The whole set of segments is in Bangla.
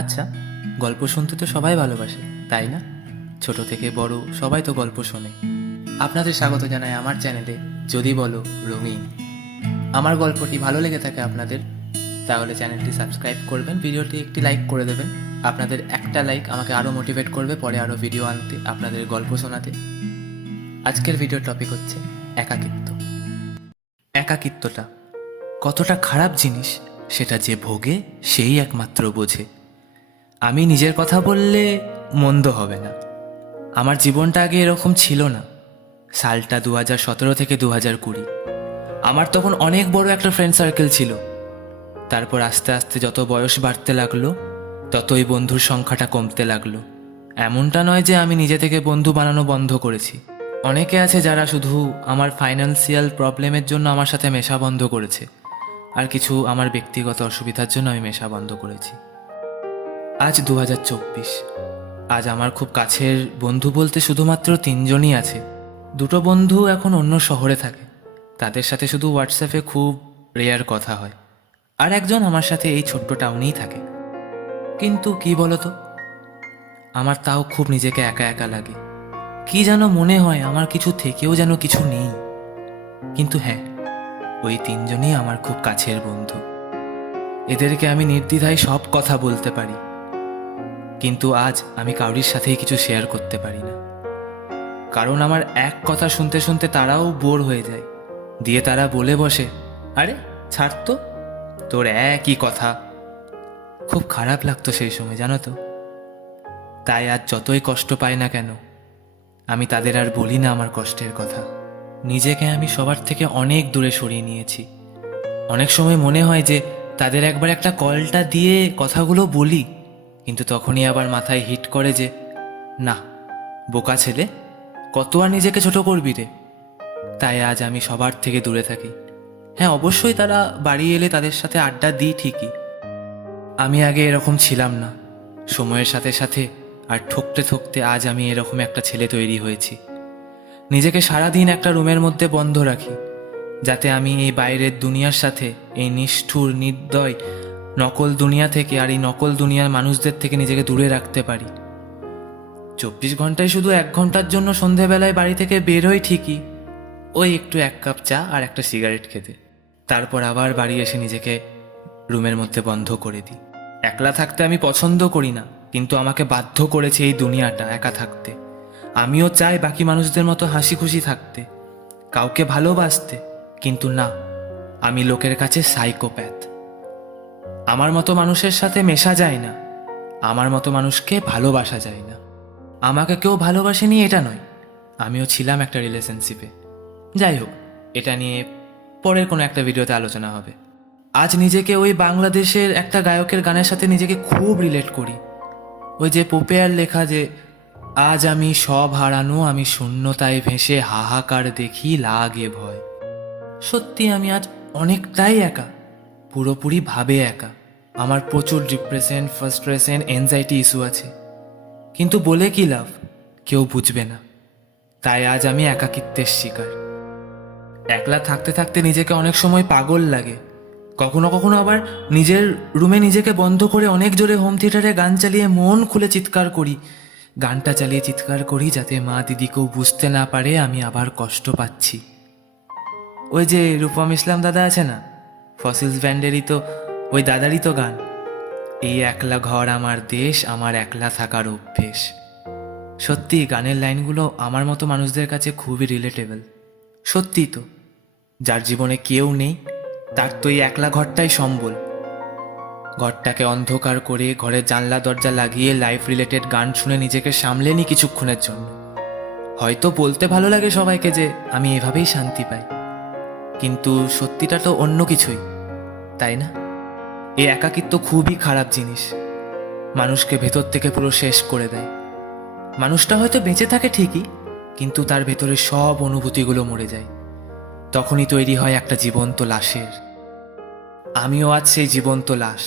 আচ্ছা, গল্প শুনতে তো সবাই ভালোবাসে, তাই না? ছোট থেকে বড় সবাই তো গল্প শোনে। আপনাদের স্বাগত জানাই আমার চ্যানেলে যদি বলো রঙিন। আমার গল্পটি ভালো লেগে থাকে আপনাদের, তাহলে চ্যানেলটি সাবস্ক্রাইব করবেন, ভিডিওটি একটি লাইক করে দেবেন। আপনাদের একটা লাইক আমাকে আরও মোটিভেট করবে পরে আরও ভিডিও আনতে, আপনাদের গল্প শোনাতে। আজকের ভিডিওর টপিক হচ্ছে একাকিত্ব। একাকিত্বটা কতটা খারাপ জিনিস সেটা যে ভোগে সেই একমাত্র বোঝে। আমি নিজের কথা বললে মন্দ হবে না। আমার জীবনটা আগে এরকম ছিল না। সালটা 2017 থেকে 2020। আমার তখন অনেক বড় একটা ফ্রেন্ড সার্কেল ছিল। তারপর আস্তে আস্তে যত বয়স বাড়তে লাগলো ততই বন্ধুর সংখ্যাটা কমতে লাগলো। এমনটা নয় যে আমি নিজে থেকে বন্ধু বানানো বন্ধ করেছি। অনেকে আছে যারা শুধু আমার ফাইন্যান্সিয়াল প্রবলেমের জন্য আমার সাথে মেশা বন্ধ করেছে, আর কিছু আমার ব্যক্তিগত অসুবিধার জন্য আমি মেশা বন্ধ করেছি। আজ 2024। আজ আমার খুব কাছের বন্ধু বলতে শুধুমাত্র 3জনই আছে। দুটো বন্ধু এখন অন্য শহরে থাকে, তাদের সাথে শুধু হোয়াটসঅ্যাপে খুব রেয়ার কথা হয়। আর একজন আমার সাথে এই ছোট্ট টাউনেই থাকে। কিন্তু কি বলতো, আমার তাও খুব নিজেকে একা একা লাগে। কি যেন মনে হয় আমার কিছু থেকেও যেন কিছু নেই। কিন্তু হ্যাঁ, ওই 3জনই আমার খুব কাছের বন্ধু। এদেরকে আমি নির্দ্বিধায় সব কথা বলতে পারি, কিন্তু আজ আমি কারোর সাথেই কিছু শেয়ার করতে পারি না। কারণ আমার এক কথা শুনতে শুনতে তারাও বোর হয়ে যায়, দিয়ে তারা বলে বসে, আরে ছাড় তো, তোর একই কথা। খুব খারাপ লাগতো সেই সময়, জানো তো। তাই আজ যতই কষ্ট পাই না কেন, আমি তাদের আর বলি না আমার কষ্টের কথা। নিজেকে আমি সবার থেকে অনেক দূরে সরিয়ে নিয়েছি। অনেক সময় মনে হয় যে তাদের একবার একটা কলটা দিয়ে কথাগুলো বলি, কিন্তু তখনই আবার মাথায় হিট করে যে না, বোকা ছেলে, কত আর নিজেকে ছোট করবি রে। তাই আজ আমি সবার থেকে দূরে থাকি। হ্যাঁ, অবশ্যই তারা বাড়ি এলে তাদের সাথে আড্ডা দিই ঠিকই। আমি আগে এরকম ছিলাম না। সময়ের সাথে সাথে আর ঠকতে ঠকতে আজ আমি এরকম একটা ছেলে তৈরি হয়েছি। নিজেকে সারাদিন একটা রুমের মধ্যে বন্ধ রাখি, যাতে আমি এই বাইরের দুনিয়ার সাথে, এই নিষ্ঠুর নির্দয় নকল দুনিয়া থেকে আর এই নকল দুনিয়ার মানুষদের থেকে নিজেকে দূরে রাখতে পারি। 24 ঘন্টায় শুধু 1 ঘন্টার জন্য সন্ধেবেলায় বাড়ি থেকে বেরোই ঠিকই, ওই একটু 1 কাপ চা আর একটা সিগারেট খেতে। তারপর আবার বাড়ি এসে নিজেকে রুমের মধ্যে বন্ধ করে দিই। একলা থাকতে আমি পছন্দ করি না, কিন্তু আমাকে বাধ্য করেছে এই দুনিয়াটা একা থাকতে। আমিও চাই বাকি মানুষদের মতো হাসি খুশি থাকতে, কাউকে ভালোবাসতে, কিন্তু না, আমি লোকের কাছে সাইকোপ্যাথ। আমার মতো মানুষের সাথে মেশা যায় না, আমার মতো মানুষকে ভালোবাসা যায় না। আমাকে কেউ ভালোবাসেনি এটা নয়, আমিও ছিলাম একটা রিলেশনশিপে। যাই হোক, এটা নিয়ে পরের কোনো একটা ভিডিওতে আলোচনা হবে। আজ নিজেকে ওই বাংলাদেশের একটা গায়কের গানের সাথে নিজেকে খুব রিলেট করি। ওই যে পোপেয়ার লেখা যে আজ আমি সব হারানো, আমি শূন্যতায় ভেসে হাহাকার দেখি লাগে ভয়। সত্যি আমি আজ অনেকটাই একা, পুরোপুরি ভাবে একা। আমার প্রচুর ডিপ্রেশন, ফ্রাস্ট্রেশন, এনজাইটি ইস্যু আছে, কিন্তু বলে কি লাভ, কেউ বুঝবে না। তাই আজ আমি একাকিত্বের শিকার। একলা থাকতে থাকতে নিজেকে অনেক সময় পাগল লাগে। কখনো কখনো আবার নিজের রুমে নিজেকে বন্ধ করে অনেক জোরে হোম থিয়েটারে গান চালিয়ে মন খুলে চিৎকার করি। গানটা চালিয়ে চিৎকার করি যাতে মা দিদিকেও বুঝতে না পারে আমি আবার কষ্ট পাচ্ছি। ওই যে রূপম ইসলাম দাদা আছে না, ফসিলস ব্যান্ডেরই তো, ওই দাদারই তো গান, এই একলা ঘর আমার দেশ, আমার একলা থাকার অভ্যেস। সত্যি গানের লাইনগুলো আমার মতো মানুষদের কাছে খুবই রিলেটেবল। সত্যি তো, যার জীবনে কেউ নেই তার তো এই একলা ঘরটাই সম্বল। ঘরটাকে অন্ধকার করে ঘরের জানলা দরজা লাগিয়ে লাইফ রিলেটেড গান শুনে নিজেকে সামলে নি কিছুক্ষণের জন্য। হয়তো বলতে ভালো লাগে সবাইকে যে আমি এভাবেই শান্তি পাই, কিন্তু সত্যিটা তো অন্য কিছুই, তাই না? এই একাকিত্ব খুবই খারাপ জিনিস, মানুষকে ভেতর থেকে পুরো শেষ করে দেয়। মানুষটা হয়তো বেঁচে থাকে ঠিকই, কিন্তু তার ভেতরে সব অনুভূতিগুলো মরে যায়। তখনই তৈরি হয় একটা জীবন্ত লাশের। আমিও আজ সেই জীবন্ত লাশ।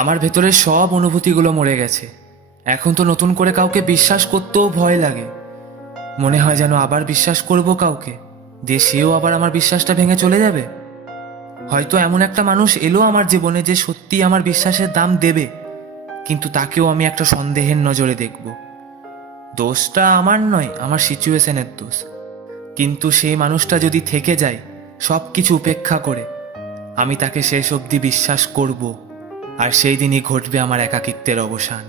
আমার ভেতরে সব অনুভূতিগুলো মরে গেছে। এখন তো নতুন করে কাউকে বিশ্বাস করতেও ভয় লাগে। মনে হয় যেন আবার বিশ্বাস করব কাউকে, যে সেও আবার আমার বিশ্বাসটা ভেঙে চলে যাবে। হয়তো এমন একটা মানুষ এলো আমার জীবনে যে সত্যি আমার বিশ্বাসের দাম দেবে, কিন্তু তাকেও আমি একটা সন্দেহের নজরে দেখব। দোষটা আমার নয়, আমার সিচুয়েশনের দোষ। কিন্তু সেই মানুষটা যদি থেকে যায় সব কিছু উপেক্ষা করে, আমি তাকে শেষ অবধি বিশ্বাস করব, আর সেই দিনই ঘটবে আমার একাকিত্বের অবসান।